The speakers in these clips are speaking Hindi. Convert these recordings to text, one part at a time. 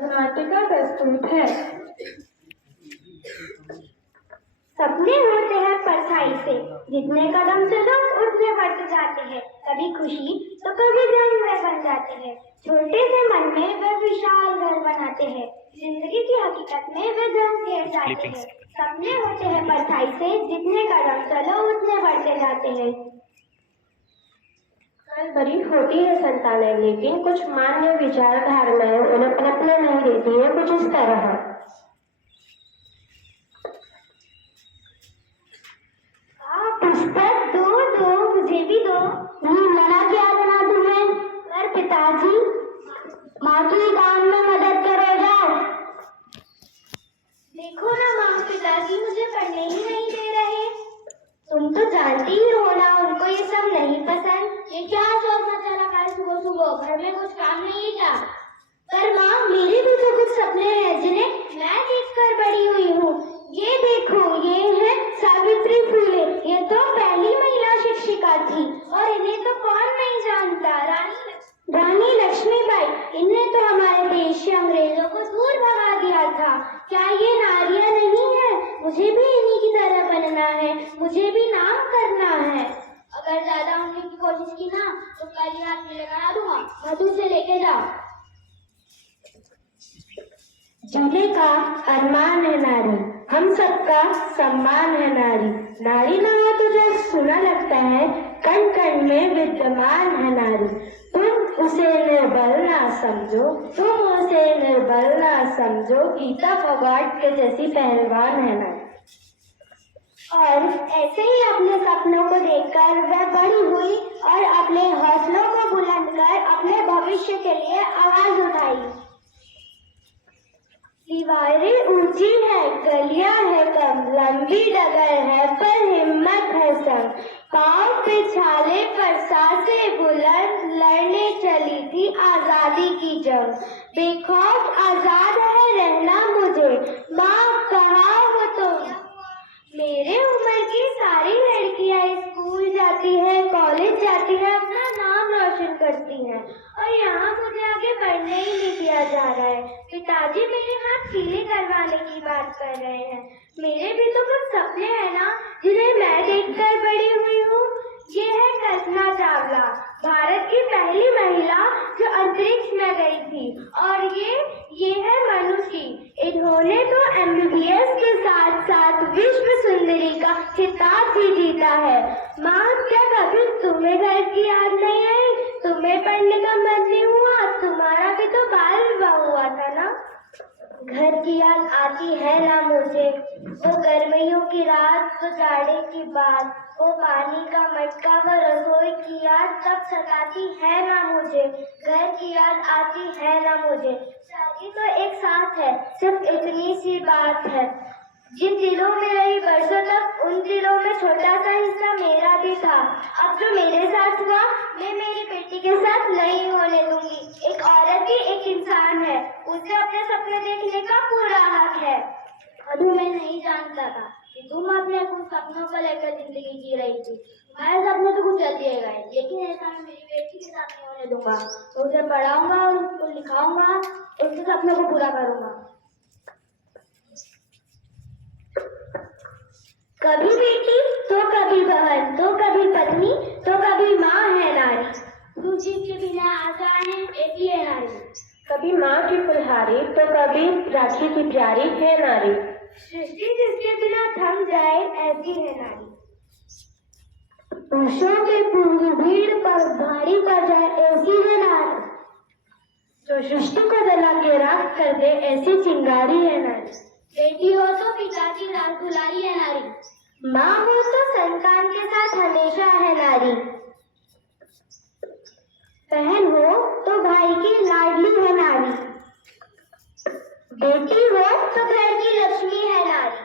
पथनाटिका प्रस्तुत है। सपने होते हैं परछाई से, जितने कदम चलो उतने बढ़ते जाते हैं। कभी खुशी तो कभी गम में बन जाते हैं। छोटे से मन में वे विशाल घर बनाते हैं। जिंदगी की हकीकत में वे जंग घेर जाते हैं। सपने होते हैं परछाई से, जितने कदम चलो उतने बढ़ते जाते हैं। कल बड़ी होती है संतानें, लेकिन कुछ मान्य विचारधाराएं उन्हें पनपने नहीं देती है। कुछ इस तरह पुस्तक दो दो, मुझे भी दो। मना क्या बना तुम्हें? पर पिताजी, माँ की काम में मदद करो जाओ। देखो ना माँ, पिताजी मुझे पढ़ने ही नहीं दे रहे। तुम तो जानती ही हो ना, उनको ये सब नहीं पसंद। ये क्या शोर मचा रखा है सुबह सुबह? घर में कुछ काम नहीं है क्या? पर माँ, मेरे भी तो कुछ सपने हैं जिन्हें मैं देखकर बड़ी हुई हूँ। ये देखो, ये है सावित्री फुले। ये तो पहली महिला शिक्षिका थी और इन्हें तो कौन नहीं जानता। रानी लक्ष्मीबाई। इन्हें तो हमारे देश से अंग्रेजों को दूर भगा दिया था। क्या ये नारियां नहीं है? मुझे भी इन्हीं की तरह बनना है, मुझे भी नाम करना है। अगर ज्यादा होने की कोशिश की ना तो कल ही हाथ में लगा दूंगा। मधु से लेके जाओ। जीने का अरमान है नारी, हम सबका सम्मान है नारी। नारी ना हो तो जो सुना लगता है, कण कण में विद्यमान है नारी। तुम उसे निर्बल ना समझो, तुम उसे निर्बल ना समझो। गीता फोगाट के जैसी पहलवान है नारी। और ऐसे ही अपने सपनों को देखकर वह बड़ी हुई और अपने हौसलों को बुलंद कर अपने भविष्य के लिए आवाज उठाई। दीवारें ऊंची है, गलियां है कम, लंबी डगर है पर हिम्मत है संग। पांव पे छाले पर सांसें बुलंद, लड़ने चली थी आजादी की जंग। बेखौफ आजाद है रहना मुझे, माँ कहाँ हो तुम? मेरे उम्र की सारी लड़कियां स्कूल जाती है, कॉलेज जाती है, अपना नाम रोशन करती हैं और यहाँ मुझे आगे बढ़ने ही नहीं दिया जा रहा है। पिताजी मेरे हाथ सीले करवाने की बात कर रहे हैं। मेरे भी तो कुछ सपने हैं ना, जिन्हें मैं देखकर बड़ी हुई हूँ। ये है कल्पना चावला, भारत की पहली महिला जो अंतरिक्ष में गई थी। और ये है मनुषी। इन्होंने तो MBBS के साथ साथ विश्व सुंदरी का खिताब भी जीता है। माँ, क्या कभी तुम्हें घर की याद नहीं आई? तुम्हें पढ़ने का मन नहीं हुआ? तुम्हारा भी तो बाल विवाह हुआ था ना? घर की याद आती है ना मुझे, वो गर्मियों की रात, वो जाड़े की बात, वो पानी का मटका, वो रसोई की याद तब सताती है ना मुझे। घर की याद आती है ना मुझे। शादी तो एक साथ है, सिर्फ इतनी सी बात है। जिन दिलों में रही बरसों तक, उन दिलों में छोटा सा हिस्सा मेरा भी था। अब जो मेरे साथ हुआ, मैं मेरी बेटी के साथ नहीं होने दूंगी। एक औरत भी एक इंसान है, उसे अपने सपने देखने का पूरा हक है। मधु, मैं नहीं जानता था कि तुम अपने कुछ सपनों को लेकर जिंदगी जी रही थी। तुम्हारे सपने तो कुछ जल्दी गए, लेकिन ऐसा मैं मेरी बेटी के साथ नहीं होने दूंगा। तो उसे पढ़ाऊंगा, उसको लिखाऊंगा, उसके सपनों को पूरा करूंगा। कभी बेटी तो कभी बहन, तो कभी पत्नी, तो कभी माँ है नारी। सूजी के बिना आसान है एक ही है नारी। कभी माँ की कुल्हाड़ी तो कभी राखी की प्यारी है नारी। सृष्टि जिसके बिना थम जाए ऐसी है नारी। पुरुषों के पूरी भीड़ पर भारी पड़ जाए ऐसी है नारी। जो सृष्टि को जला के राख कर दे ऐसी चिंगारी है नारी। बेटी हो तो पिता की राज दुलारी है नारी। माँ हो तो संतान के साथ हमेशा है नारी। बहन हो तो भाई की लाडली है नारी। बेटी हो तो घर की लक्ष्मी है नारी।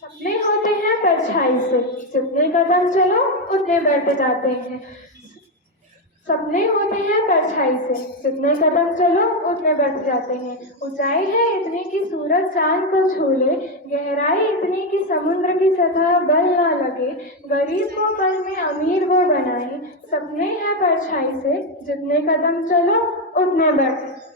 सपने होते हैं परछाई से, जितने कदम चलो उतने बढ़ते जाते हैं। सपने होते हैं परछाई से, जितने कदम चलो उतने बढ़ते जाते हैं। ऊंचाई है इतनी कि सूरज चांद को छू ले, गहराई इतनी कि समुद्र की सतह बल न लगे। गरीब को पल में अमीर वो बनाए। सपने हैं परछाई से, जितने कदम चलो उतने बढ़